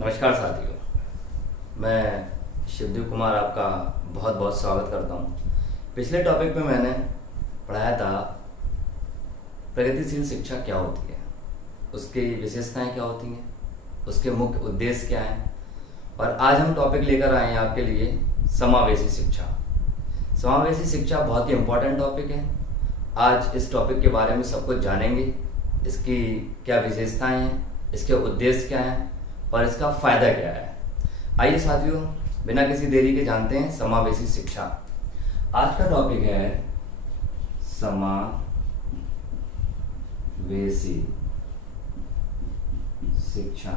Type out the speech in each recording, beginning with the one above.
नमस्कार साथियों, मैं शिवदेव कुमार आपका बहुत बहुत स्वागत करता हूँ। पिछले टॉपिक में मैंने पढ़ाया था प्रगतिशील शिक्षा क्या होती है, उसकी विशेषताएं क्या होती हैं, उसके मुख्य उद्देश्य क्या हैं। और आज हम टॉपिक लेकर आए हैं आपके लिए समावेशी शिक्षा। समावेशी शिक्षा बहुत ही इम्पोर्टेंट टॉपिक है। आज इस टॉपिक के बारे में सब कुछ जानेंगे, इसकी क्या विशेषताएं हैं, इसके उद्देश्य क्या हैं और इसका फायदा क्या है। आइए साथियों, बिना किसी देरी के जानते हैं समावेशी शिक्षा। आज का टॉपिक है समावेशी शिक्षा।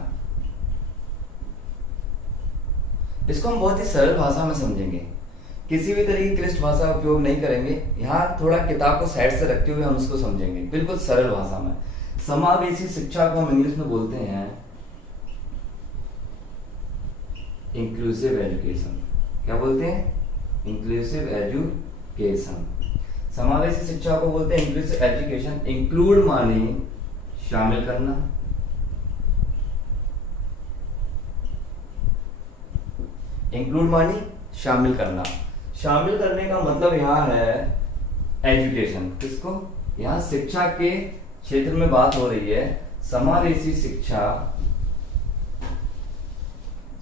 इसको हम बहुत ही सरल भाषा में समझेंगे, किसी भी तरह की क्लिष्ट भाषा का उपयोग नहीं करेंगे। यहाँ थोड़ा किताब को साइड से रखते हुए हम इसको समझेंगे बिल्कुल सरल भाषा में। समावेशी शिक्षा को हम इंग्लिश में बोलते हैं इंक्लूसिव एजुकेशन। क्या बोलते हैं? Inclusive education. समावेशी शिक्षा को बोलते हैं इंक्लूसिव एजुकेशन। इंक्लूड माने शामिल करना, इंक्लूड मानी शामिल करना। शामिल करने का मतलब यहाँ है एजुकेशन। किसको? यहाँ शिक्षा के क्षेत्र में बात हो रही है। समावेशी शिक्षा,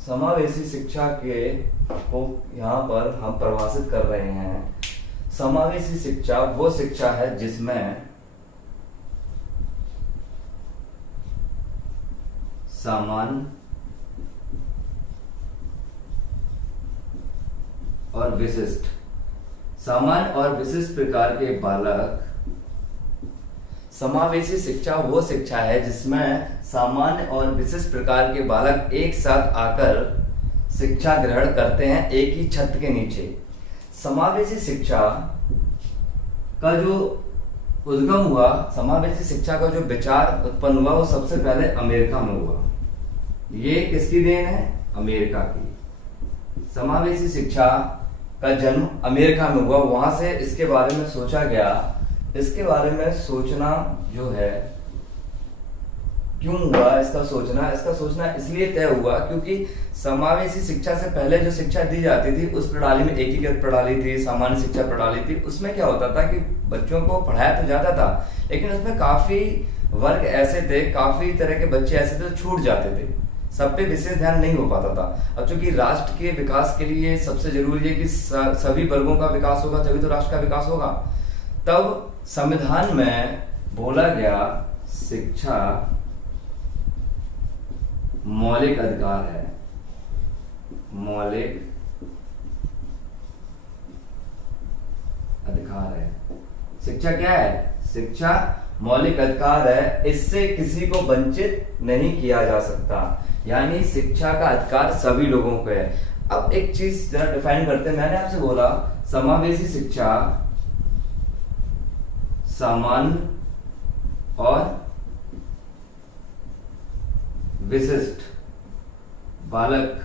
समावेशी शिक्षा के को यहाँ पर हम परिभाषित कर रहे हैं। समावेशी शिक्षा वो शिक्षा है जिसमें सामान्य और विशिष्ट, सामान्य और विशिष्ट प्रकार के बालक। समावेशी शिक्षा वो शिक्षा है जिसमें सामान्य और विशिष्ट प्रकार के बालक एक साथ आकर शिक्षा ग्रहण करते हैं एक ही छत के नीचे। समावेशी शिक्षा का जो उद्गम हुआ, समावेशी शिक्षा का जो विचार उत्पन्न हुआ, वो सबसे पहले अमेरिका में हुआ। ये किसकी देन है? अमेरिका की। समावेशी शिक्षा का जन्म अमेरिका में हुआ। वहां से इसके बारे में सोचा गया। इसके बारे में सोचना जो है, क्यों हुआ इसका सोचना इसलिए तय हुआ क्योंकि समावेशी शिक्षा से पहले जो शिक्षा दी जाती थी उस प्रणाली में एकीकृत प्रणाली थी, सामान्य शिक्षा प्रणाली थी। उसमें क्या होता था कि बच्चों को पढ़ाया तो जाता था, लेकिन उसमें काफी वर्ग ऐसे थे, काफी तरह के बच्चे ऐसे थे जो छूट जाते थे, सब पे विशेष ध्यान नहीं हो पाता था। अब चूंकि राष्ट्र के विकास के लिए सबसे जरूरी है कि सभी वर्गों का विकास होगा, तभी तो राष्ट्र का विकास होगा। तब संविधान में बोला गया शिक्षा मौलिक अधिकार है। मौलिक अधिकार है। शिक्षा क्या है? शिक्षा मौलिक अधिकार है, इससे किसी को वंचित नहीं किया जा सकता। यानी शिक्षा का अधिकार सभी लोगों को है। अब एक चीज जरा डिफाइन करते हैं। मैंने आपसे बोला समावेशी शिक्षा सामान्य और विशिष्ट बालक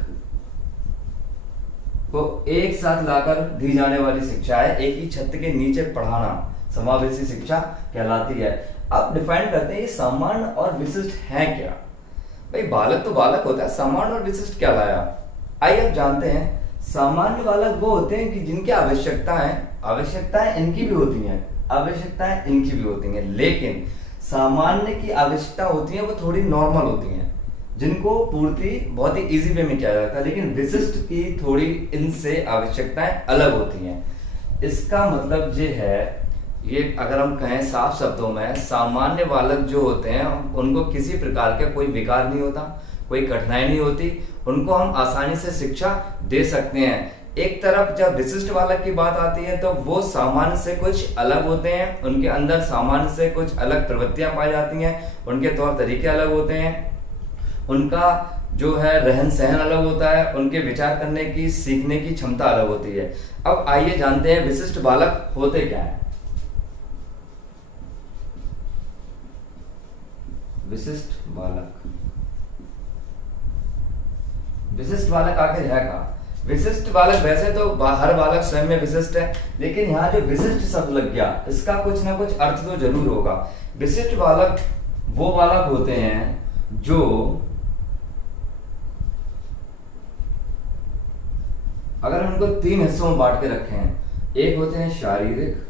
को एक साथ लाकर दी जाने वाली शिक्षा है, एक ही छत के नीचे पढ़ाना समावेशी शिक्षा कहलाती है। अब डिफाइन करते हैं ये सामान्य और विशिष्ट है क्या। भाई बालक तो बालक होता है, सामान्य और विशिष्ट क्या लाया? आइए अब जानते हैं। सामान्य बालक वो होते हैं कि जिनकी आवश्यकताएं इनकी भी होती हैं, आवश्यकताएं इनकी भी होती हैं, लेकिन सामान्य की आवश्यकता होती है वो थोड़ी नॉर्मल होती हैं, जिनको पूर्ति बहुत ही इजी वे में किया जाता है, लेकिन विशिष्ट की थोड़ी इनसे आवश्यकताएं अलग होती हैं। इसका मतलब ये है, ये अगर हम कहें साफ शब्दों में, सामान्य बालक जो होते हैं उनको किसी प्रकार का कोई विकार नहीं होता, कोई कठिनाई नहीं होती, उनको हम आसानी से शिक्षा दे सकते हैं। एक तरफ जब विशिष्ट बालक की बात आती है तो वो सामान्य से कुछ अलग होते हैं, उनके अंदर सामान्य से कुछ अलग प्रवृत्तियां पाई जाती हैं, उनके तौर तरीके अलग होते हैं, उनका जो है रहन सहन अलग होता है, उनके विचार करने की, सीखने की क्षमता अलग होती है। अब आइए जानते हैं विशिष्ट बालक होते क्या है। विशिष्ट बालक, विशिष्ट बालक आखिर है क्या? विशिष्ट बालक वैसे तो हर बालक स्वयं में विशिष्ट है, लेकिन यहाँ जो विशिष्ट शब्द लग गया इसका कुछ ना कुछ अर्थ तो जरूर होगा। विशिष्ट बालक वो बालक होते हैं जो अगर हम इनको तीन हिस्सों में बांट के रखे हैं, एक होते हैं शारीरिक,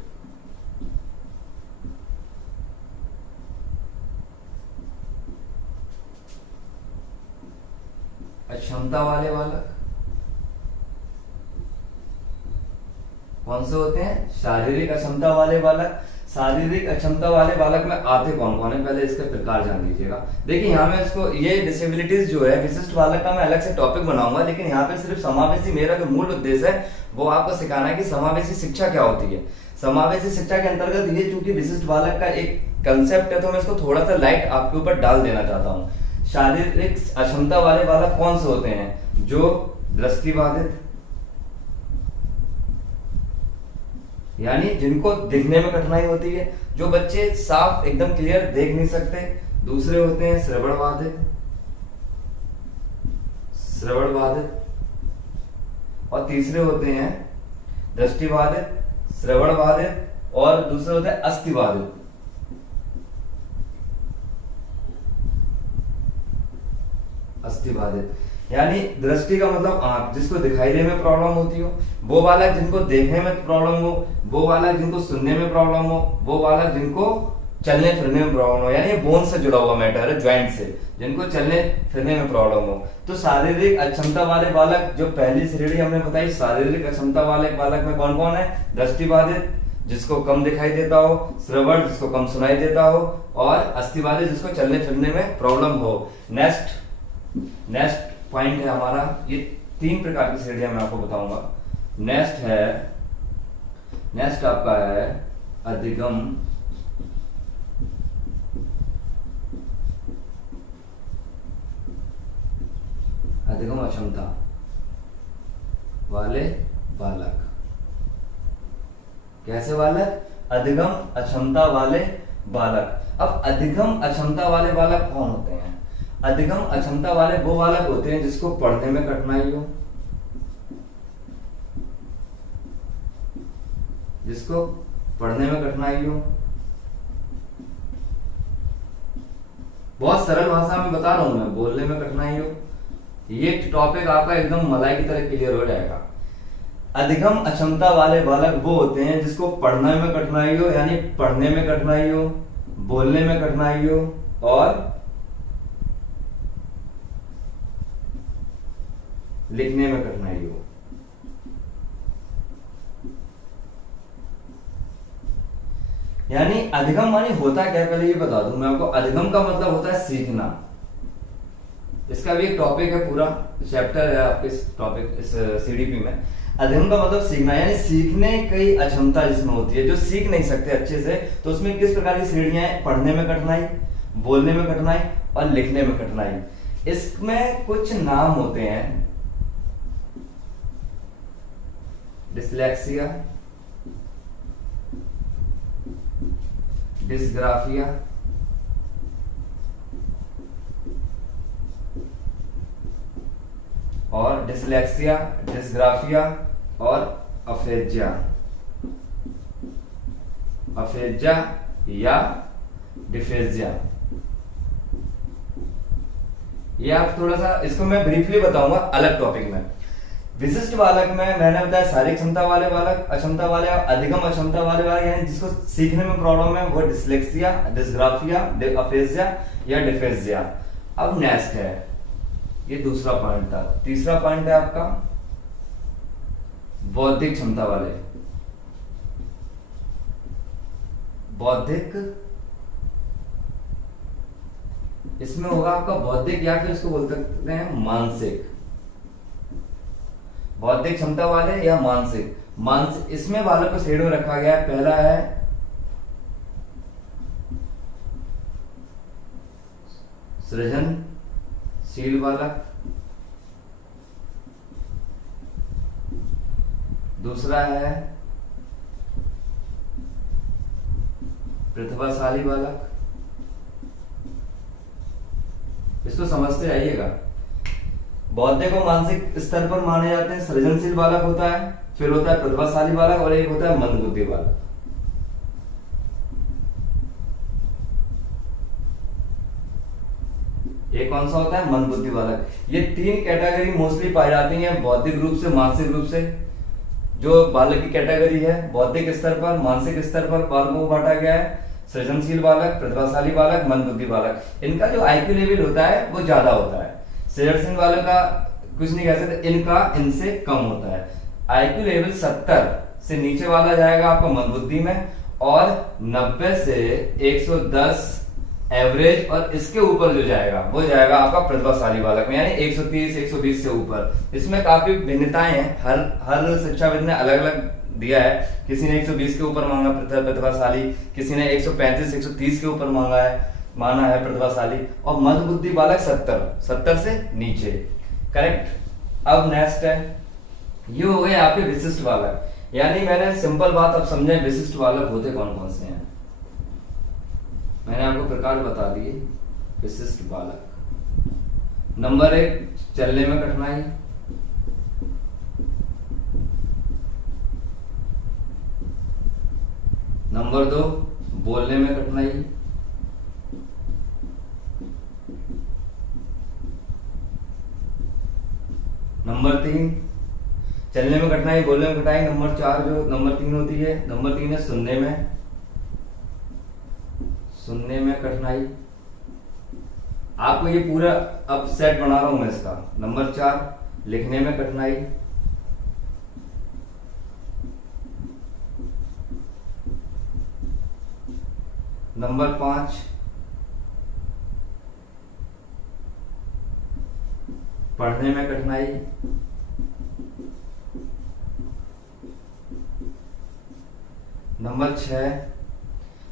अक्षमता वाले बालक। कौन से होते हैं? शारीरिक अक्षमता वाले बालक। शारीरिक अक्षमता वाले बालक में आते कौन कौन है, पहले इसके प्रकार जान लीजिएगा। देखिए यहाँ में इसको, ये डिसेबिलिटीज जो है विशिष्ट बालक का मैं अलग से टॉपिक बनाऊंगा, लेकिन यहाँ पे सिर्फ समावेशी मेरा जो मूल उद्देश्य है वो आपको सिखाना है कि समावेशी शिक्षा क्या होती है। समावेशी शिक्षा के अंतर्गत ये चूंकि विशिष्ट बालक का एक कंसेप्ट है, तो मैं इसको थोड़ा सा लाइट आपके ऊपर डाल देना चाहता हूँ। शारीरिक अक्षमता वाले बालक कौन से होते हैं? जो दृष्टिबाधित, यानी जिनको दिखने में कठिनाई होती है, जो बच्चे साफ एकदम क्लियर देख नहीं सकते। दूसरे होते हैं श्रवण बाधित, और तीसरे होते हैं दृष्टिबाधित, श्रवण बाधित, और दूसरे होते हैं अस्थिबाधित। अस्थिबाधित यानी दृष्टि का मतलब आंख, जिसको दिखाई देने में प्रॉब्लम होती हो वो बालक, जिनको देखने में प्रॉब्लम हो वो बालक, जिनको सुनने में प्रॉब्लम हो वो बालक, जिनको चलने फिरने में प्रॉब्लम हो, यानी बोन से जुड़ा हुआ मैटर है, ज्वाइंट से, जिनको चलने फिरने में प्रॉब्लम हो। तो शारीरिक अक्षमता वाले बालक, जो पहली श्रेणी हमने बताई, शारीरिक अक्षमता वाले बालक में कौन कौन है? दृष्टिबाधित, जिसको कम दिखाई देता हो, श्रवण, जिसको कम सुनाई देता हो, और अस्थिबाधित, जिसको चलने फिरने में प्रॉब्लम हो। नेक्स्ट पॉइंट है हमारा, ये तीन प्रकार की श्रेणियां मैं आपको बताऊंगा। नेक्स्ट आपका है अधिगम अक्षमता वाले बालक। कैसे बालक? अधिगम अक्षमता वाले बालक। अब अधिगम अक्षमता वाले बालक कौन होते हैं? अधिगम अक्षमता वाले वो बालक होते हैं जिसको पढ़ने में कठिनाई हो, बहुत सरल भाषा में बता रहा हूं मैं, बोलने में कठिनाई हो। ये टॉपिक आपका एकदम मलाई की तरह क्लियर हो जाएगा। अधिगम अक्षमता वाले बालक वो होते हैं जिसको पढ़ने में कठिनाई हो, यानी पढ़ने में कठिनाई हो, बोलने में कठिनाई हो, और लिखने में कठिनाई हो। यानी अधिगम माने होता क्या, पहले ये बता दूं मैं आपको। अधिगम का मतलब होता है सीखना। इसका भी एक टॉपिक है, पूरा चैप्टर है आपके इस टॉपिक, इस सीडीपी में। अधिगम का मतलब सीखना, यानी सीखने की अक्षमता जिसमें होती है, जो सीख नहीं सकते अच्छे से, तो उसमें किस प्रकार की श्रेणियां हैं? पढ़ने में कठिनाई, बोलने में कठिनाई, और लिखने में कठिनाई। इसमें कुछ नाम होते हैं, डिसलेक्सिया, डिस्ग्राफिया, और डिसलेक्सिया, डिस्ग्राफिया, और अफेजिया या डिफेजिया। ये आप थोड़ा सा, इसको मैं ब्रीफली बताऊंगा अलग टॉपिक में। विशिष्ट बालक में मैंने बताया शारीरिक क्षमता वाले बालक, अक्षमता वाले, अधिगम अक्षमता वाले बालक, यानी जिसको सीखने में प्रॉब्लम है, वो डिसलेक्सिया, डिस्ग्राफिया, अफेजिया या डिफेजिया। अब नेक्स्ट है, ये दूसरा पॉइंट था। तीसरा पॉइंट है आपका बौद्धिक क्षमता वाले। बौद्धिक, इसमें होगा आपका बौद्धिक, या फिर इसको बोल सकते हैं मानसिक। बौद्धिक क्षमता वाले या मानसिक, इसमें बालक को श्रेणी में रखा गया है। पहला है सृजनशील बालक, दूसरा है प्रतिभाशाली बालक। इसको समझते आइएगा। बौद्धिक और मानसिक स्तर पर माने जाते हैं सृजनशील बालक होता है, फिर होता है प्रतिभाशाली बालक, और एक होता है मंदबुद्धि बालक। एक कौन सा होता है, मंदबुद्धि बालक। ये 3 कैटेगरी मोस्टली पाई जाती हैं, बौद्धिक रूप से, मानसिक रूप से। जो बालक की कैटेगरी है, बौद्धिक स्तर पर, मानसिक स्तर पर बालकों को बांटा गया है। सृजनशील बालक, प्रतिभाशाली बालक, मंदबुद्धि बालक। इनका जो आईक्यू लेवल होता है वो ज्यादा होता है। सृजनशील बालक का कुछ नहीं कह सकते, इनका इनसे कम होता है। आईक्यू लेवल 70 से नीचे वाला जाएगा आपका मंदबुद्धि में, और 90 से 110 एवरेज, और इसके ऊपर जो जाएगा वो जाएगा आपका प्रतिभाशाली बालक में, यानी 130 120 से ऊपर। इसमें काफी भिन्नताएं हैं, हर शिक्षाविद ने अलग अलग दिया है। किसी ने 120 के ऊपर मांगा प्रतिभाशाली, किसी ने 135 130 के ऊपर माना है प्रतिभाशाली, और मंदबुद्धि बालक 70 से नीचे। करेक्ट। अब नेक्स्ट है, ये हो गए आपके विशिष्ट बालक। यानी मैंने सिंपल बात अब समझे, विशिष्ट बालक होते कौन कौन से हैं। मैंने आपको प्रकार बता दिए विशिष्ट बालक। नंबर 1, चलने में कठिनाई। नंबर 2, बोलने में कठिनाई। नंबर 3, चलने में कठिनाई, बोलने में कठिनाई। नंबर 4 जो नंबर 3 होती है, नंबर 3 है सुनने में कठिनाई। आपको ये पूरा अब सेट बना रहा हूं मैं इसका। नंबर 4, लिखने में कठिनाई। नंबर 5, पढ़ने में कठिनाई। नंबर 6,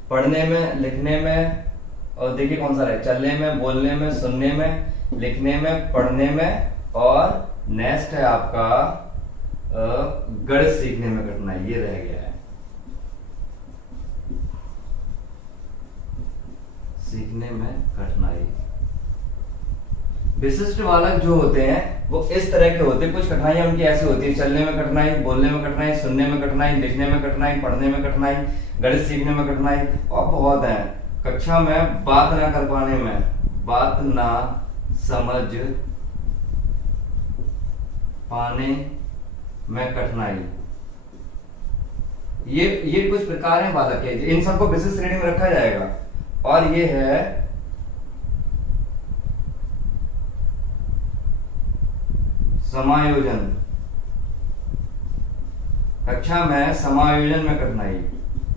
पढ़ने में, लिखने में, और देखिए कौन सा है, चलने में, बोलने में, सुनने में, लिखने में, पढ़ने में, और नेक्स्ट है आपका गणित सीखने में कठिनाई। ये रह गया है, सीखने में कठिनाई। विशिष्ट बालक जो होते हैं वो इस तरह के होते हैं। कुछ कठिनाइयां उनकी ऐसी होती है, चलने में कठिनाई, बोलने में कठिनाई, सुनने में कठिनाई, लिखने में कठिनाई, पढ़ने में कठिनाई, गणित सीखने में कठिनाई, और बहुत है। कक्षा में बात ना कर पाने में, बात ना समझ पाने में कठिनाई। ये कुछ प्रकार हैं बालक के, इन सबको विशिष्ट श्रेणी में रखा जाएगा। और ये है समायोजन। कक्षा में समायोजन में कठिनाई।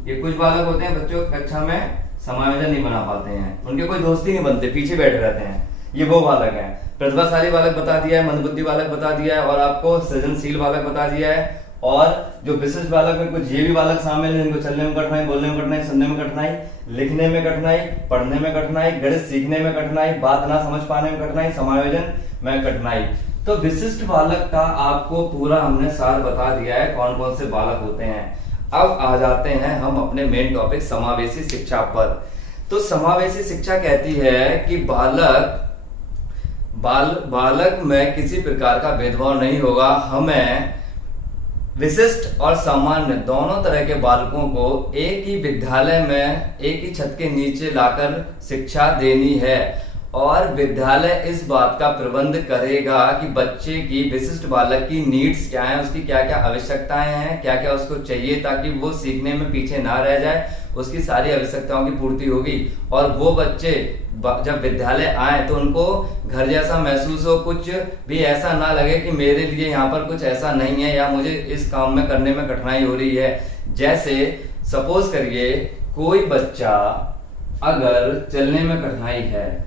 ये कुछ बालक होते हैं बच्चों, कक्षा में समायोजन नहीं बना पाते हैं, उनके कोई दोस्ती नहीं बनते, पीछे बैठे रहते हैं। ये वो बालक हैं। प्रतिभाशाली बालक बता दिया है, मंदबुद्धि बालक बता दिया है, और आपको सृजनशील बालक बता दिया है। और जो विशिष्ट बालक में कुछ ये भी बालक शामिल हैं जिनको चलने में कठिनाई, बोलने में कठिनाई, सुनने में कठिनाई, लिखने में कठिनाई, पढ़ने में कठिनाई, गणित सीखने में कठिनाई, बात ना समझ पाने में कठिनाई, समायोजन में कठिनाई। तो विशिष्ट बालक का आपको पूरा हमने सार बता दिया है कौन कौन से बालक होते हैं। अब आ जाते हैं हम अपने मेन टॉपिक समावेशी शिक्षा पर। तो समावेशी शिक्षा कहती है कि बालक में किसी प्रकार का भेदभाव नहीं होगा। हमें विशिष्ट और सामान्य दोनों तरह के बालकों को एक ही विद्यालय में, एक ही छत के नीचे लाकर शिक्षा देनी है। और विद्यालय इस बात का प्रबंध करेगा कि बच्चे की, विशिष्ट बालक की नीड्स क्या है, उसकी क्या क्या आवश्यकताएं हैं, क्या क्या उसको चाहिए, ताकि वो सीखने में पीछे ना रह जाए। उसकी सारी आवश्यकताओं की पूर्ति होगी। और वो बच्चे जब विद्यालय आए तो उनको घर जैसा महसूस हो, कुछ भी ऐसा ना लगे कि मेरे लिए यहाँ पर कुछ ऐसा नहीं है या मुझे इस काम में करने में कठिनाई हो रही है। जैसे सपोज करिए कोई बच्चा अगर चलने में कठिनाई है,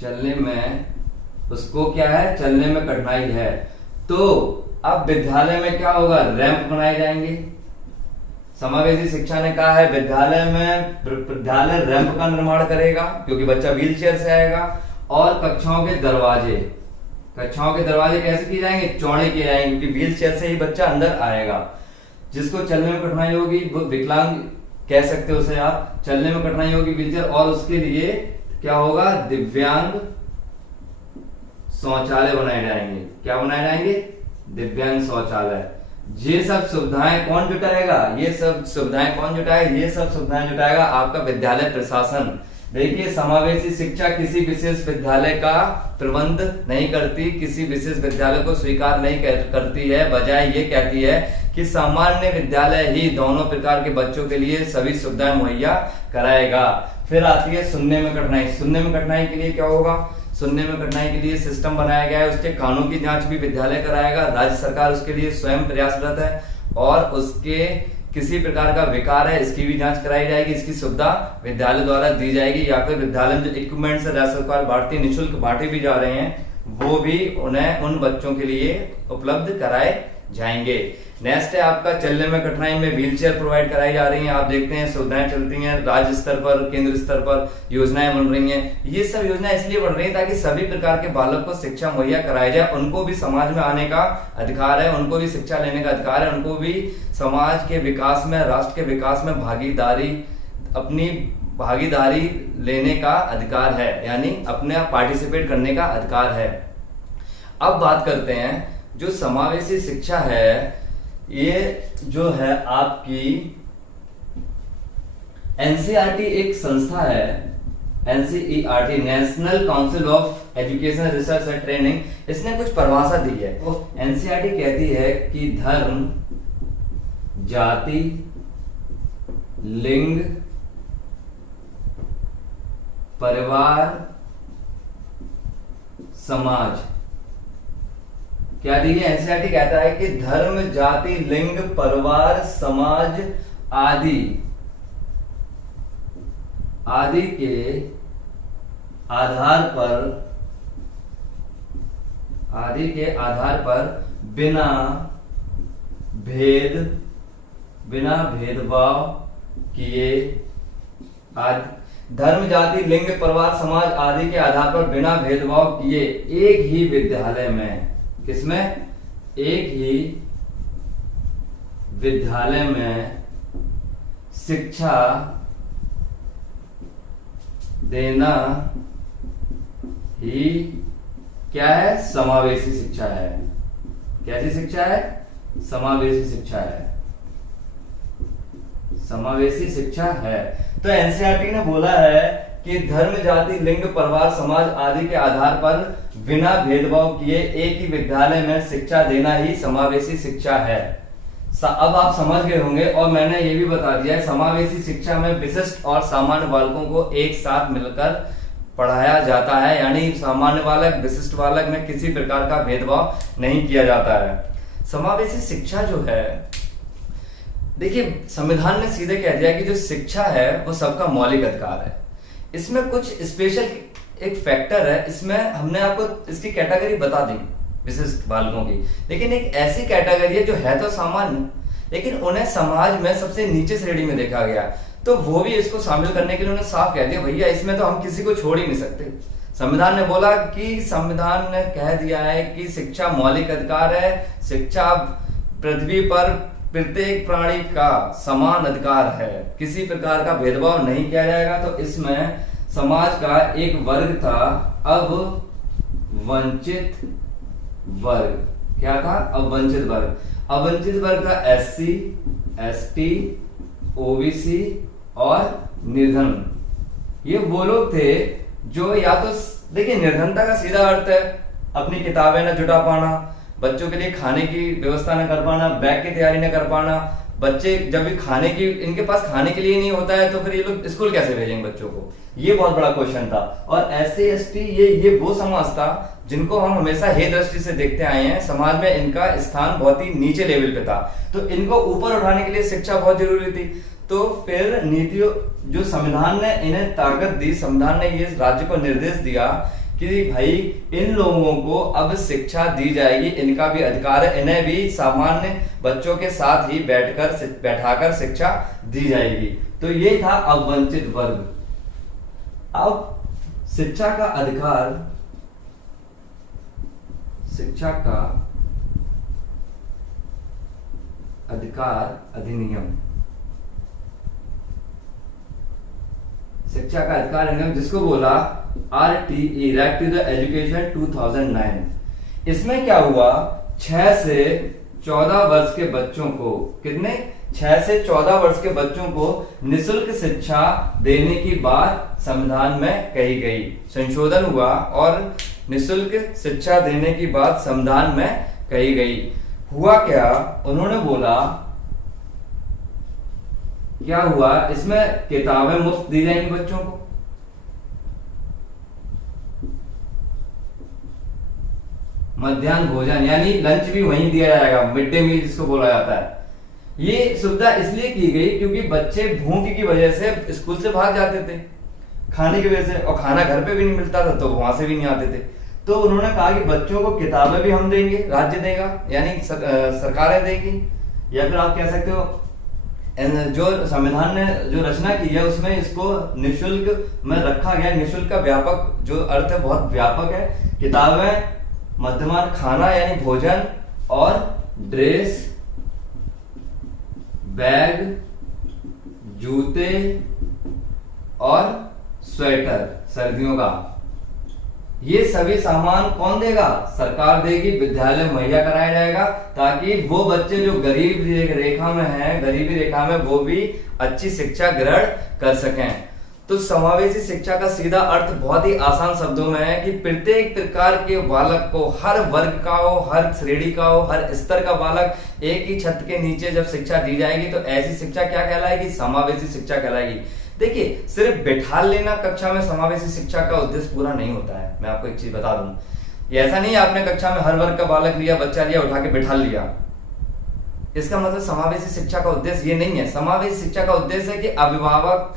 चलने में उसको क्या है, चलने में कठिनाई है, तो अब विद्यालय में क्या होगा, रैंप बनाए जाएंगे। समावेशी शिक्षा ने कहा है विद्यालय रैंप का निर्माण करेगा क्योंकि बच्चा व्हील चेयर से आएगा। और कक्षाओं के दरवाजे कैसे किए जाएंगे, चौड़े किए जाएंगे क्योंकि व्हील चेयर से ही बच्चा अंदर आएगा। जिसको चलने में कठिनाई होगी वो विकलांग कह सकते हो उसे आप, चलने में कठिनाई होगी व्हील चेयर, और उसके लिए क्या होगा, दिव्यांग शौचालय बनाए जाएंगे। क्या बनाए जाएंगे, दिव्यांग शौचालय। ये सब सुविधाएं कौन जुटाएगा, ये सब सुविधाएं कौन जुटाएगा, ये सब सुविधाएं जुटाएगा आपका विद्यालय प्रशासन। देखिए, समावेशी शिक्षा किसी विशेष विद्यालय का प्रबंध नहीं करती, किसी विशेष विद्यालय को स्वीकार नहीं करती है, बजाय ये कहती है कि सामान्य विद्यालय ही दोनों प्रकार के बच्चों के लिए सभी सुविधाएं मुहैया कराएगा। फिर आती है सुनने में कठिनाई। सुनने में कठिनाई के लिए क्या होगा? सुनने में कठिनाई के लिए सिस्टम बनाया गया है, उसके कानून की जांच भी विद्यालय कराएगा, राज्य सरकार उसके लिए स्वयं प्रयासरत है, और उसके किसी प्रकार का विकार है इसकी भी जांच कराई जाएगी, इसकी सुविधा विद्यालय द्वारा दी जाएगी, या फिर विद्यालय में जो इक्विपमेंट्स है राज्य सरकार भारतीय निःशुल्क बांटे भी जा रहे हैं, वो भी उन्हें उन बच्चों के लिए उपलब्ध कराए जाएंगे। नेक्स्ट है आपका चलने में कठिनाई में व्हील चेयर प्रोवाइड कराई जा रही है। आप देखते हैं सुविधाएं चलती हैं, राज्य स्तर पर, केंद्र स्तर पर योजनाएं बन रही हैं। ये सब योजनाएं इसलिए बन रही है ताकि सभी प्रकार के बालक को शिक्षा मुहैया कराई जाए, उनको भी समाज में आने का अधिकार है, उनको भी शिक्षा लेने का अधिकार है, उनको भी समाज के विकास में, राष्ट्र के विकास में अपनी भागीदारी लेने का अधिकार है, यानी अपने पार्टिसिपेट करने का अधिकार है। अब बात करते हैं जो समावेशी शिक्षा है, ये जो है आपकी एनसीईआरटी एक संस्था है, NCERT national council of education research and training, इसने कुछ परिभाषा दी है। एनसीईआरटी कहती है कि धर्म, जाति, लिंग, परिवार, समाज, क्या दी है? एनसीईआरटी कहता है कि धर्म, जाति, लिंग, परिवार, समाज आदि के आधार पर बिना भेदभाव किए, धर्म, जाति, लिंग, परिवार, समाज आदि के आधार पर बिना भेदभाव किए एक ही विद्यालय में, किसमें? एक ही विद्यालय में शिक्षा देना ही क्या है? समावेशी शिक्षा है। कैसी शिक्षा है? समावेशी शिक्षा है, समावेशी शिक्षा है। तो एनसीईआरटी ने बोला है कि धर्म, जाति, लिंग, परिवार, समाज आदि के आधार पर बिना भेदभाव किए एक ही विद्यालय में शिक्षा देना ही समावेशी शिक्षा है। अब आप समझ गए होंगे, और मैंने ये भी बता दिया है, समावेशी शिक्षा में विशिष्ट और सामान्य बालकों को एक साथ मिलकर पढ़ाया जाता है, यानी सामान्य बालक, विशिष्ट बालक में किसी प्रकार का भेदभाव नहीं किया जाता है। समावेशी शिक्षा जो है, देखिए संविधान ने सीधे कह दिया कि जो शिक्षा है वो सबका मौलिक अधिकार है। इसमें कुछ स्पेशल एक फैक्टर है, इसमें हमने आपको इसकी कैटेगरी बता दी विशिष्ट बालकों की, लेकिन एक ऐसी कैटेगरी है जो है तो सामान्य, लेकिन उन्हें समाज में सबसे नीचे श्रेणी में देखा गया, तो वो भी इसको शामिल करने के लिए उन्होंने साफ कह दिया, भैया इसमें तो हम किसी को छोड़ ही नहीं सकते। संविधान ने बोला कि संविधान ने कह दिया है कि शिक्षा मौलिक अधिकार है, शिक्षा पृथ्वी पर प्रत्येक प्राणी का समान अधिकार है, किसी प्रकार का भेदभाव नहीं किया जाएगा। तो इसमें समाज का एक वर्ग था, अब वंचित वर्ग, क्या था? अवंचित वर्ग। अवंचित वर्ग का एससी, एसटी, ओबीसी और निर्धन। ये वो लोग थे जो, या तो देखिए निर्धनता का सीधा अर्थ है अपनी किताबें न जुटा पाना, बच्चों के लिए खाने की व्यवस्था न कर पाना, बैग की तैयारी न कर पाना। बच्चे जब भी खाने की, इनके पास खाने के लिए नहीं होता है तो फिर ये लोग स्कूल कैसे भेजेंगे बच्चों को? ये बहुत बड़ा क्वेश्चन था। और एससी, एसटी, ये वो समाज था जिनको हम हमेशा हे दृष्टि से देखते आए हैं, समाज में इनका स्थान बहुत ही नीचे लेवल पे था, तो इनको ऊपर उठाने के लिए शिक्षा बहुत जरूरी थी। तो फिर नीतियों, जो संविधान ने इन्हें ताकत दी, संविधान ने ये राज्य को निर्देश दिया कि भाई इन लोगों को अब शिक्षा दी जाएगी, इनका भी अधिकार है, इन्हें भी सामान्य बच्चों के साथ ही बैठाकर शिक्षा दी जाएगी। तो ये था अवंचित वर्ग। अब शिक्षा का अधिकार, शिक्षा का अधिकार अधिनियम, शिक्षा का अधिकार अधिनियम जिसको बोला RTE, right to the education 2009। इसमें क्या हुआ, 6 से 14 वर्ष के बच्चों को, कितने? 6 से 14 वर्ष के बच्चों को निःशुल्क शिक्षा देने की बात संविधान में कही गई। संशोधन हुआ और निःशुल्क शिक्षा देने की बात संविधान में कही गई। हुआ क्या, उन्होंने बोला क्या हुआ, इसमें किताबें मुफ्त दी जाएंगी बच्चों को, मध्याह्न भोजन यानी लंच भी वहीं दिया जाएगा, मिड डे मील जिसको बोला जाता है। ये सुविधा इसलिए की गई क्योंकि बच्चे भूख की वजह से स्कूल से भाग जाते थे खाने की वजह से, और खाना घर पे भी नहीं मिलता था तो वहां से भी नहीं आते थे। तो उन्होंने कहा कि बच्चों को किताबें भी हम देंगे, राज्य देगा यानी सरकारें देगी, या फिर आप कह सकते हो जो संविधान ने जो रचना की है उसमें इसको निःशुल्क में रखा गया। निःशुल्क का व्यापक जो अर्थ है बहुत व्यापक है। किताबें, मध्यमान खाना यानी भोजन, और ड्रेस, बैग, जूते और स्वेटर सर्दियों का, ये सभी सामान कौन देगा, सरकार देगी, विद्यालय मुहैया कराया जाएगा ताकि वो बच्चे जो गरीब रेखा में हैं, गरीबी रेखा में, वो भी अच्छी शिक्षा ग्रहण कर सकें। तो समावेशी शिक्षा का सीधा अर्थ बहुत ही आसान शब्दों में है कि प्रत्येक प्रकार के बालक को, हर वर्ग का हो, हर श्रेणी का हो, हर स्तर का बालक एक ही छत के नीचे जब शिक्षा दी जाएगी तो ऐसी शिक्षा क्या कहलाएगी, समावेशी शिक्षा कहलाएगी। देखिए, सिर्फ बिठा लेना कक्षा में समावेशी शिक्षा का उद्देश्य पूरा नहीं होता है। मैं आपको एक चीज बता दूं, ऐसा नहीं है आपने कक्षा में हर वर्ग का बालक लिया, बच्चा लिया, उठा के बिठा लिया, इसका मतलब समावेशी शिक्षा का उद्देश्य ये नहीं है। समावेशी शिक्षा का उद्देश्य है कि अभिभावक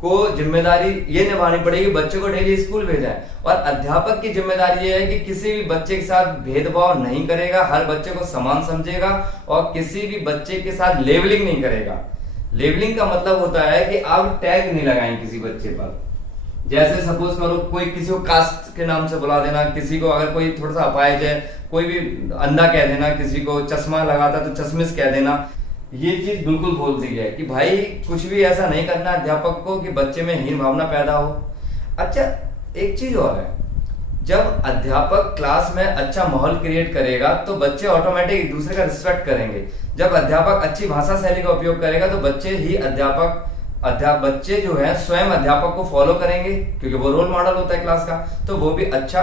को जिम्मेदारी ये निभानी पड़ेगी बच्चे को डेली स्कूल भेजा, और अध्यापक की जिम्मेदारी ये है कि किसी भी बच्चे के साथ भेदभाव नहीं करेगा, हर बच्चे को समान समझेगा और किसी भी बच्चे के साथ लेवलिंग नहीं करेगा। लेवलिंग का मतलब होता है कि आप टैग नहीं लगाएंगे किसी बच्चे पर। जैसे सपोज करो कोई किसी को कास्ट के नाम से बुला देना, किसी को अगर कोई थोड़ा सा अपाहिज है, कोई भी अंधा कह देना, किसी को चश्मा लगाता तो चश्मिश कह देना, ये चीज बिल्कुल बोल दी है कि भाई कुछ भी ऐसा नहीं करना अध्यापक को कि बच्चे में हीन भावना पैदा हो। अच्छा, एक चीज और है, जब अध्यापक क्लास में अच्छा माहौल क्रिएट करेगा तो बच्चे ऑटोमेटिक एक दूसरे का रिस्पेक्ट करेंगे। जब अध्यापक अच्छी भाषा शैली का उपयोग करेगा तो बच्चे ही बच्चे जो है स्वयं अध्यापक को फॉलो करेंगे क्योंकि वो रोल मॉडल होता है क्लास का, तो वो भी अच्छा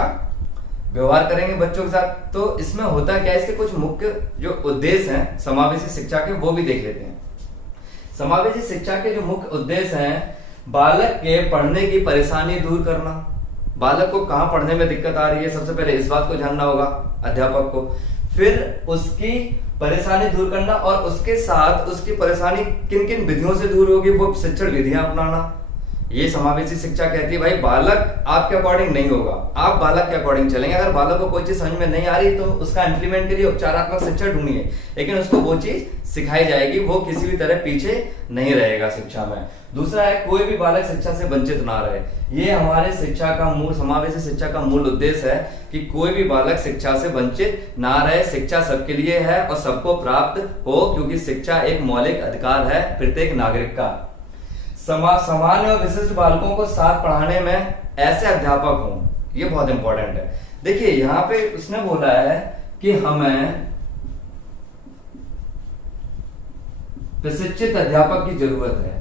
व्यवहार करेंगे बच्चों के साथ। तो इसमें होता क्या है, इसके कुछ मुख्य जो उद्देश्य हैं समावेशी शिक्षा के वो भी देख लेते हैं। समावेशी शिक्षा के जो मुख्य उद्देश्य हैं, बालक के पढ़ने की परेशानी दूर करना। बालक को कहाँ पढ़ने में दिक्कत आ रही है, सबसे पहले इस बात को जानना होगा अध्यापक को, फिर उसकी परेशानी दूर करना और उसके साथ उसकी परेशानी किन किन विधियों से दूर होगी वो शिक्षण विधियां अपनाना। ये समावेशी शिक्षा कहती है भाई बालक आपके अकॉर्डिंग नहीं होगा, आप बालक के अकॉर्डिंग चलेंगे। अगर बालक को कोई चीज समझ में नहीं आ रही तो उसका इंप्लीमेंट करिए, उपचारात्मक शिक्षा ढूंढिए, लेकिन उसको वो चीज सिखाई जाएगी, वो किसी भी तरह पीछे नहीं रहेगा शिक्षा में। दूसरा है कोई भी बालक शिक्षा से वंचित ना रहे। ये हमारे शिक्षा का मूल, समावेशी शिक्षा का मूल उद्देश्य है कि कोई भी बालक शिक्षा से वंचित ना रहे। शिक्षा सबके लिए है और सबको प्राप्त हो, क्योंकि शिक्षा एक मौलिक अधिकार है प्रत्येक नागरिक का। समान और विशिष्ट बालकों को साथ पढ़ाने में ऐसे अध्यापक हों, ये बहुत इंपॉर्टेंट है। देखिए यहाँ पे उसने बोला है कि हमें प्रशिक्षित अध्यापक की जरूरत है।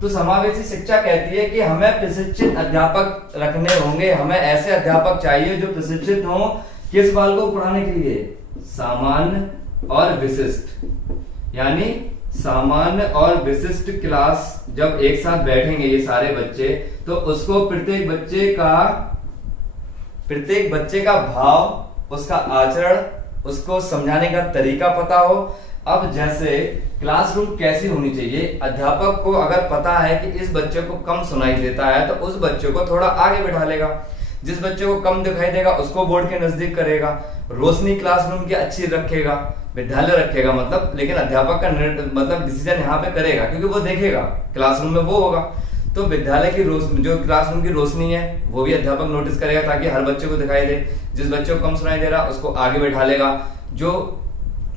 तो समावेशी शिक्षा कहती है कि हमें प्रशिक्षित अध्यापक रखने होंगे, हमें ऐसे अध्यापक चाहिए जो प्रशिक्षित हों किस बालकों को पढ़ाने के लिए, सामान्य और विशिष्ट। यानी सामान्य और विशिष्ट क्लास जब एक साथ बैठेंगे ये सारे बच्चे, तो उसको प्रत्येक बच्चे का भाव, उसका आचरण, उसको समझाने का तरीका पता हो। अब जैसे क्लासरूम कैसी होनी चाहिए, अध्यापक को अगर पता है कि इस बच्चे को कम सुनाई देता है तो उस बच्चे को थोड़ा आगे बिठा लेगा, जिस बच्चे को कम दिखाई देगा उसको बोर्ड के नजदीक करेगा, रोशनी क्लासरूम की अच्छी रखेगा, विद्यालय रखेगा, मतलब लेकिन अध्यापक का मतलब डिसीजन यहाँ पे करेगा क्योंकि वो देखेगा क्लासरूम में वो होगा। तो विद्यालय की जो क्लासरूम की रोशनी है वो भी अध्यापक नोटिस करेगा ताकि हर बच्चे को दिखाई दे। जिस बच्चे को कम सुनाई दे रहा उसको आगे बैठा लेगा, जो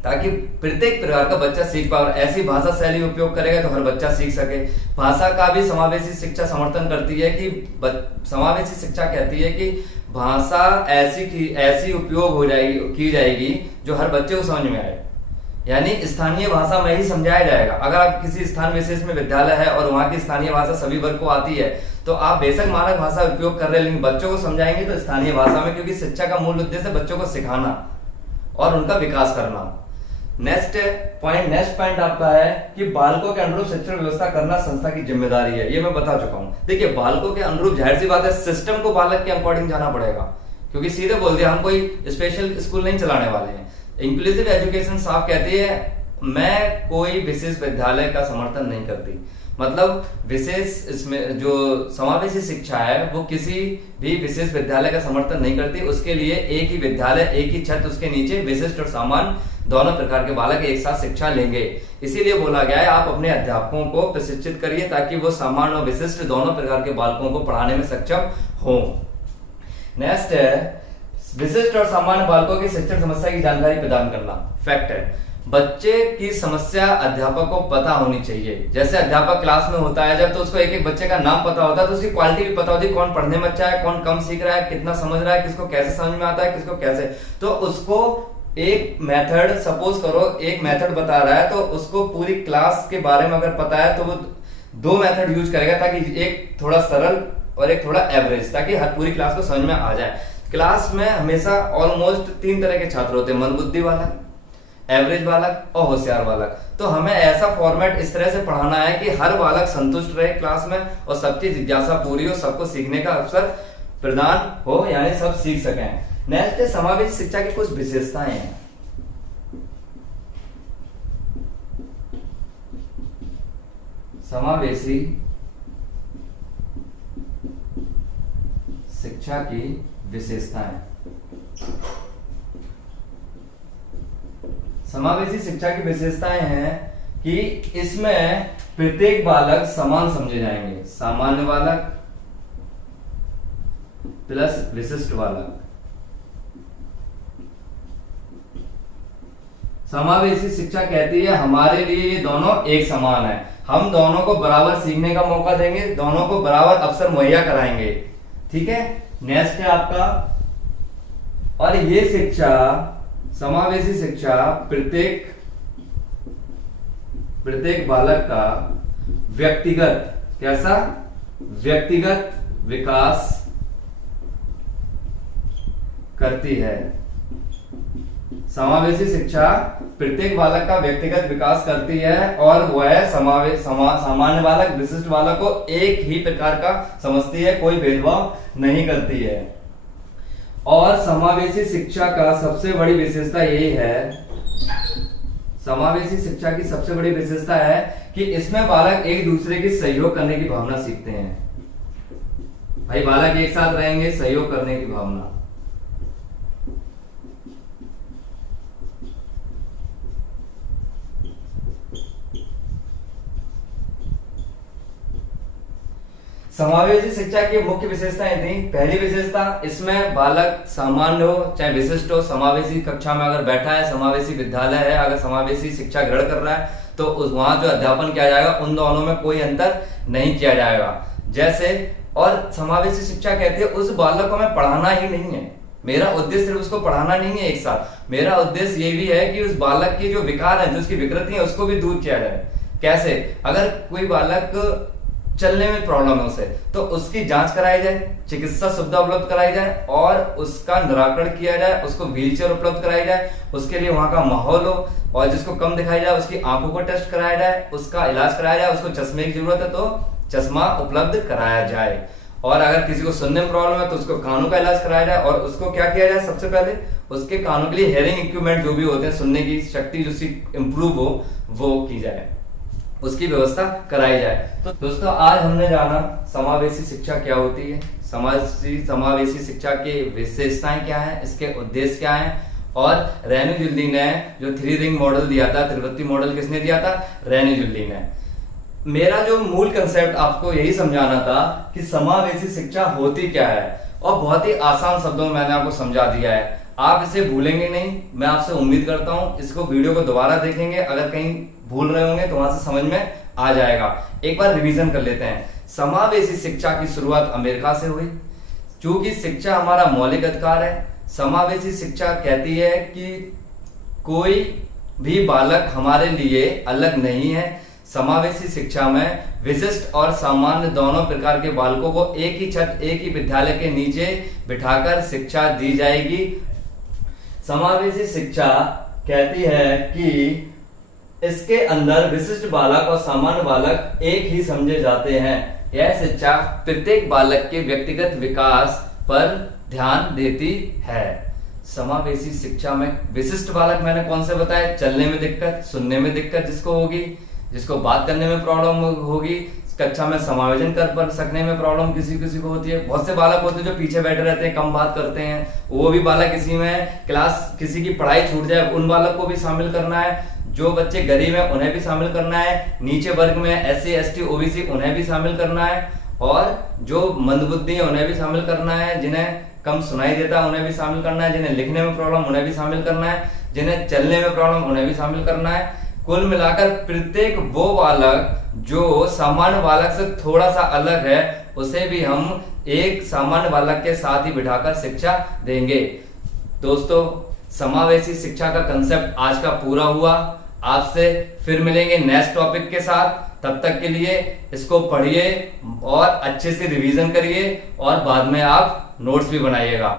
ताकि प्रत्येक प्रकार का बच्चा सीख पाए। ऐसी भाषा शैली उपयोग करेगा तो हर बच्चा सीख सके। भाषा का भी समावेशी शिक्षा समर्थन करती है कि समावेशी शिक्षा कहती है कि भाषा ऐसी उपयोग की जाएगी जो हर बच्चे को समझ में आए। यानी स्थानीय भाषा में ही समझाया जाएगा। अगर आप किसी स्थान विशेष में विद्यालय है और वहां की स्थानीय भाषा सभी वर्ग को आती है, तो आप बेशक मानक भाषा उपयोग कर रहे हैं, लेकिन बच्चों को समझाएंगे तो स्थानीय भाषा में, क्योंकि शिक्षा का मूल उद्देश्य बच्चों को सिखाना और उनका विकास करना। नेक्स्ट पॉइंट आपका है कि बालकों के अनुरूप शिक्षण व्यवस्था करना संस्था की जिम्मेदारी है। ये मैं बता चुका हूं। देखिए, बालकों के अनुरूप जाहिर सी बात है, सिस्टम को बालक के अकॉर्डिंग जाना पड़ेगा, क्योंकि सीधे बोल दिया हम कोई स्पेशल स्कूल नहीं चलाने वाले हैं। इंक्लूसिव एजुकेशन साफ कहती है मैं कोई विशेष विद्यालय का समर्थन नहीं करती। मतलब विशेष इसमें जो समावेशी शिक्षा है वो किसी भी विशेष विद्यालय का समर्थन नहीं करती। उसके लिए एक ही विद्यालय, एक ही छत, उसके नीचे विशिष्ट और सामान्य दोनों प्रकार के बालक एक साथ शिक्षा लेंगे। इसीलिए बोला गया है आप अपने अध्यापकों को प्रशिक्षित करिए ताकि वो सामान्य और विशिष्ट दोनों प्रकार के बालकों को पढ़ाने में सक्षम हो। नेक्स्ट है विशिष्ट और सामान्य बालकों की शिक्षण समस्या की जानकारी प्रदान करना। फैक्ट है, बच्चे की समस्या अध्यापक को पता होनी चाहिए। जैसे अध्यापक क्लास में होता है जब, तो उसको एक एक बच्चे का नाम पता होता है, तो उसकी क्वालिटी भी पता होती है, कौन पढ़ने में अच्छा है, कौन कम सीख रहा है, कितना समझ रहा है, किसको कैसे समझ में आता है, किसको कैसे। तो उसको एक मेथड, सपोज करो एक मेथड बता रहा है, तो उसको पूरी क्लास के बारे में अगर पता है तो वो 2 मेथड यूज करेगा, ताकि एक थोड़ा सरल और एक थोड़ा एवरेज, ताकि हर पूरी क्लास को समझ में आ जाए। क्लास में हमेशा ऑलमोस्ट 3 तरह के छात्र होते हैं, मंदबुद्धि बालक, एवरेज बालक और होशियार बालक। तो हमें ऐसा फॉर्मेट इस तरह से पढ़ाना है कि हर बालक संतुष्ट रहे क्लास में और सबकी जिज्ञासा पूरी हो, सबको सीखने का अवसर प्रदान हो, यानी सब सीख सकें। नेक्स्ट है समावेशी शिक्षा की कुछ विशेषताएं हैं। समावेशी शिक्षा की विशेषताएं। समावेशी शिक्षा की विशेषताएं हैं कि इसमें प्रत्येक बालक समान समझे जाएंगे। सामान्य बालक प्लस विशिष्ट बालक। समावेशी शिक्षा कहती है हमारे लिए ये दोनों एक समान है, हम दोनों को बराबर सीखने का मौका देंगे, दोनों को बराबर अवसर मुहैया कराएंगे। ठीक है, नेक्स्ट है आपका, और ये शिक्षा, समावेशी शिक्षा प्रत्येक बालक का व्यक्तिगत, कैसा व्यक्तिगत विकास करती है। समावेशी शिक्षा प्रत्येक बालक का व्यक्तिगत विकास करती है और वह सामान्य बालक, विशिष्ट बालक को एक ही प्रकार का समझती है, कोई भेदभाव नहीं करती है। और समावेशी शिक्षा का सबसे बड़ी विशेषता यही है, समावेशी शिक्षा की सबसे बड़ी विशेषता है कि इसमें बालक एक दूसरे की सहयोग करने की भावना सीखते हैं। भाई बालक एक साथ रहेंगे, सहयोग करने की भावना। समावेशी शिक्षा की मुख्य विशेषताएं थी। पहली विशेषता, इसमें बालक सामान्य हो चाहे विशिष्ट हो, समावेशी कक्षा में अगर बैठा है, समावेशी विद्यालय है, अगर समावेशी शिक्षा ग्रहण कर रहा है, तो वहां जो अध्यापन किया जाएगा उन दोनों में कोई अंतर नहीं किया जाएगा। जैसे, और समावेशी शिक्षा कहती है उस बालक को हमें पढ़ाना ही नहीं है, मेरा उद्देश्य सिर्फ उसको पढ़ाना नहीं है एक साथ, मेरा उद्देश्य ये भी है कि उस बालक की जो विकार है, जो उसकी विकृति है, उसको भी दूर किया जाए। कैसे? अगर कोई बालक चलने में प्रॉब्लम है उसे, तो उसकी जांच कराई जाए, चिकित्सा सुविधा उपलब्ध कराई जाए और उसका निराकरण किया जाए, उसको व्हीलचेयर उपलब्ध कराई जाए, उसके लिए वहां का माहौल हो, और जिसको कम दिखाई जाए उसकी आंखों को टेस्ट कराया जाए, उसका इलाज कराया जाए, उसको चश्मे की जरूरत है तो चश्मा उपलब्ध कराया जाए, और अगर किसी को सुनने में प्रॉब्लम है तो उसको कानों का इलाज कराया जाए। और उसको क्या किया जाए, सबसे पहले उसके कानों के लिए हेयरिंग इक्विपमेंट जो भी होते हैं, सुनने की शक्ति जो उसकी इंप्रूव हो वो की जाए, उसकी व्यवस्था कराई जाए। तो दोस्तों आज हमने जाना समावेशी शिक्षा क्या होती है, समावेशी शिक्षा की विशेषताएं क्या है, इसके उद्देश्य क्या है, और रेणुजुल्ली ने जो 3 रिंग मॉडल दिया था, त्रिवृत्ति मॉडल किसने दिया था, रेणुजुल्ली ने। मेरा जो मूल कंसेप्ट आपको यही समझाना था कि समावेशी शिक्षा होती क्या है, और बहुत ही आसान शब्दों में मैंने आपको समझा दिया है। आप इसे भूलेंगे नहीं, मैं आपसे उम्मीद करता हूं। इसको वीडियो को दोबारा देखेंगे, अगर कहीं भूल रहे होंगे तो वहां से समझ में आ जाएगा। एक बार रिवीजन कर लेते हैं। समावेशी शिक्षा की शुरुआत अमेरिका से हुई। चूंकि शिक्षा हमारा मौलिक अधिकार है, समावेशी शिक्षा कहती है कि कोई भी बालक हमारे लिए अलग नहीं है। समावेशी शिक्षा में विशिष्ट और सामान्य दोनों प्रकार के बालकों को एक ही छत, एक ही विद्यालय के नीचे बिठाकर शिक्षा दी जाएगी। समावेशी शिक्षा कहती है कि इसके अंदर विशिष्ट बालक और सामान्य बालक एक ही समझे जाते हैं। यह शिक्षा प्रत्येक बालक के व्यक्तिगत विकास पर ध्यान देती है। समावेशी शिक्षा में विशिष्ट बालक मैंने कौन से बताए? चलने में दिक्कत, सुनने में दिक्कत जिसको होगी, जिसको बात करने में प्रॉब्लम होगी, कक्षा में समायोजन कर सकने में प्रॉब्लम किसी किसी को होती है। बहुत से बालक होते हैं जो पीछे बैठे रहते हैं, कम बात करते हैं, वो भी बालक किसी में क्लास किसी की पढ़ाई छूट जाए उन बालक को भी शामिल करना है। जो बच्चे गरीब हैं उन्हें भी शामिल करना है, नीचे वर्ग में SC ST OBC उन्हें भी शामिल करना है, और जो मंदबुद्धि है उन्हें भी शामिल करना है, जिन्हें कम सुनाई देता है उन्हें भी शामिल करना है, जिन्हें लिखने में प्रॉब्लम उन्हें भी शामिल करना है, जिन्हें चलने में प्रॉब्लम उन्हें भी शामिल करना है। कुल मिलाकर प्रत्येक वो बालक जो सामान्य बालक से थोड़ा सा अलग है उसे भी हम एक सामान्य बालक के साथ ही बिठाकर शिक्षा देंगे। दोस्तों, समावेशी शिक्षा का कंसेप्ट आज का पूरा हुआ। आपसे फिर मिलेंगे नेक्स्ट टॉपिक के साथ। तब तक के लिए इसको पढ़िए और अच्छे से रिवीजन करिए और बाद में आप नोट्स भी बनाइएगा।